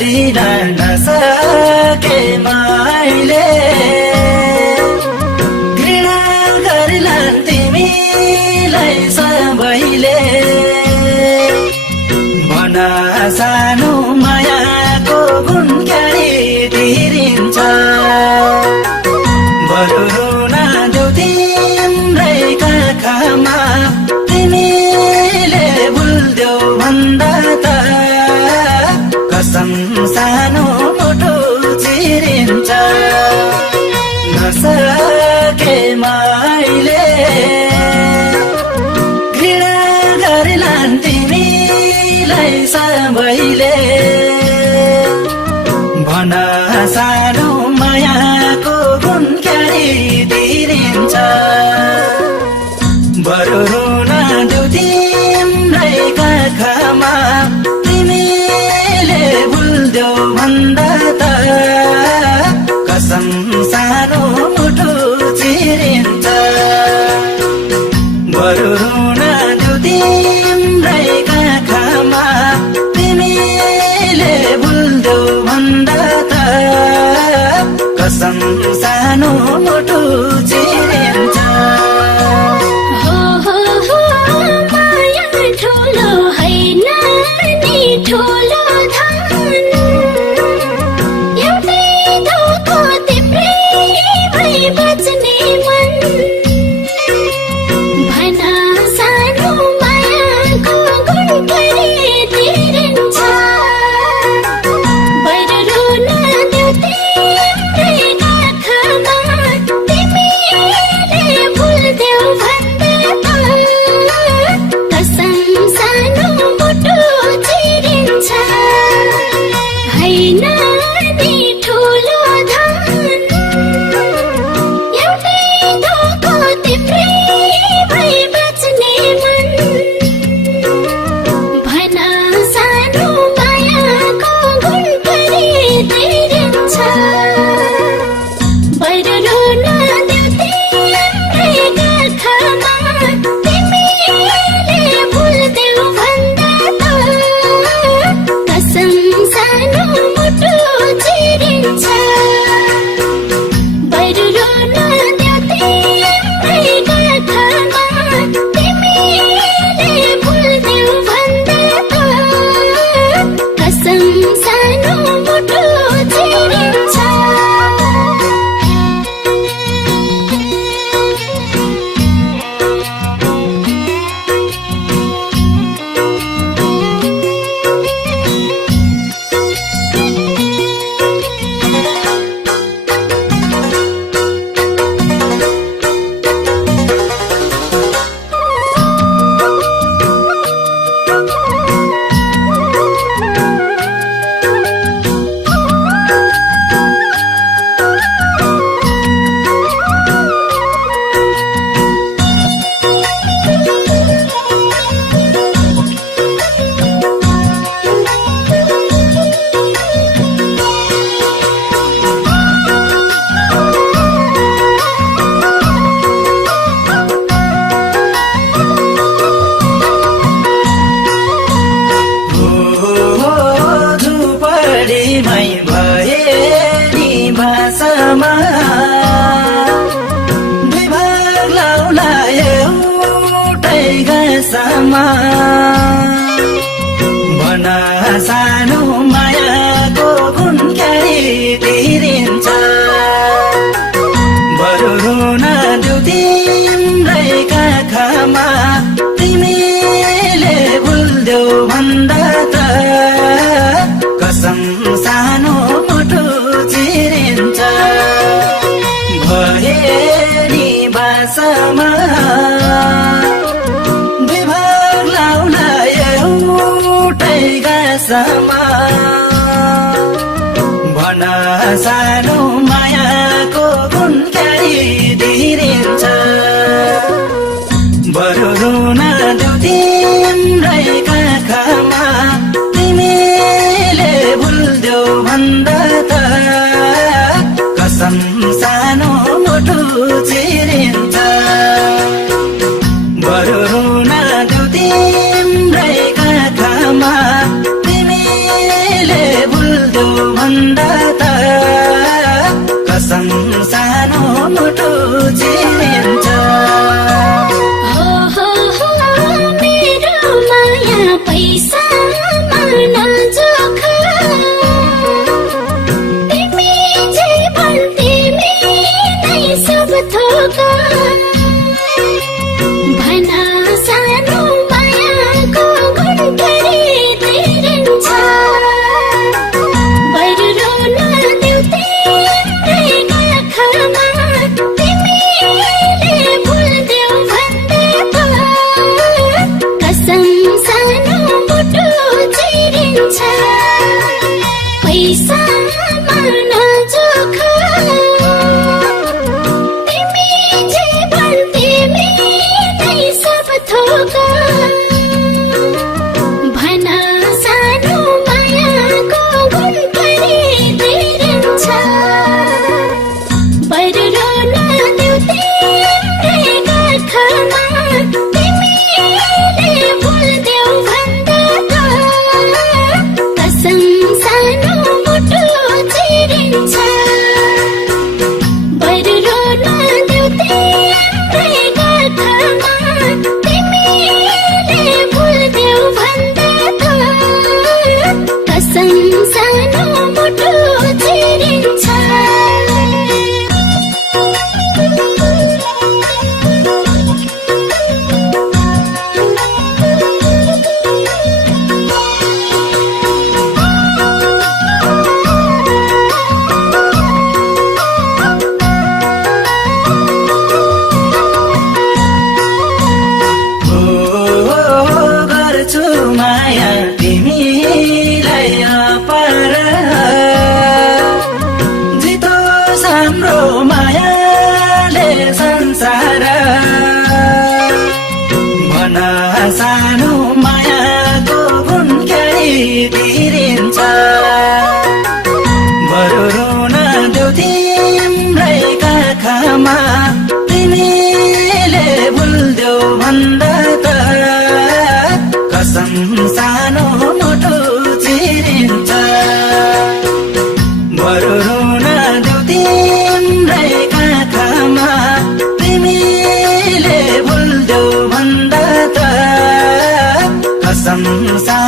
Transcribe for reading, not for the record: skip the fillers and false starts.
दिन नसके मैले घृणा गर्लान् तिमीलाई सबैले मन सानो मायाको गुण क्यारी तिरिन्छ बरु रुन देऊ तिम्रै काखमा तिमीले भुल्देऊ भन्दा त कसम सानो मुटु चिरिन्छ नसके मैले घृणा गर्लान् तिमीलाई सबैले भन सानो मायाको गुण क्यारी तिरिन्छ बरु रुन देऊ तिम्रै काखमा तिमीले भुल्देऊ भन्दा त कसम सानो मुटु चिरिन्छ बरु रुन देऊ तिम्रै काखमा तिमीले भुल्देऊ भन्दा त कसम सानो मुटु चिरिन्छ ठुलो धन एउटै धोको तिम्रै भई बच्ने मन भन सानो मायाको गुण क्यारी तिरिन्छ बरु रुन देऊ तिम्रै काखमा तिमीले भुल्देऊ भन्दा त कसम सानो मुटु हैन नि ठुलो धन एउटै धोको तिम्रै भई बच्ने मन भन सानो मायाको गुण क्यारी तिरिन्छ बरु रुन देऊ तिम्रै काखमा तिमीले भुल्देऊ भन्दा त कसम सानो मुटु चिरिन्छ बरु रुन देऊ तिम्रै काखमा तिमीले भुल्देऊ भन्दा त कसम सानो मुटु चिरिन्छ विभाग लाउला एउटै घाँसमा भन सानो मायाको गुण क्यारी तिरिन्छ बरु रुन देऊ तिम्रै काखमा तिमीले भुल्देऊ भन्दा त कसम सानो मुटु चिरिन्छ भएरी बासमा विभाग लाउला एउटै घाँसमा भन सानो मायाको गुण क्यारी तिरिन्छ बरु रुन देऊ तिम्रै काखमा तिमीले भुल्देऊ भन्दा त कसम सानो मुटु चिरिन्छ बरु रुन देऊ तिम्रै काखमा तिमीले भुल्देऊ भुल्देऊ भन्दा त कसम सानो मुटु चिरिन्छ मेरो माया पैसामा नजोख तिमी जीवन तिमी नै सब थोक भना सानो मायाको गुणकारी तिरिन्छ बरु रोन देऊ तिम्रै आँखामा तिमीले भुल्देऊ भन्दै त कसम सानो मुटु चिरिन्छ पैसामा नजोख तिमी जीवन तिमी नै सब थोक भना सानो मायाको गुणकारी तिरिन्छ बरु रोन देऊ तिम्रै आँखामा तिमीले भुल्देऊ भन्दा त कसम सानो मुटु चिरिन्छ बरु रोन देऊ तिम्रै आँखामा तिमीले भुल्देऊ भन्दा त कसम सानो मुटु चिरिन्छ गर्छु माया तिमीलाई अपार जितोस् हाम्रो मायाले संसार भन सानो मायाको गुणकारी तिरिन्छ बरु रोन देऊ तिम्रै काखमा तिमीले भुल्देऊ भन्दा त कसम सानो मुटु चिरिन्छ बरु रोन देऊ तिम्रै काखमा तिमीले भुल्देऊ भन्दा त कसम सानो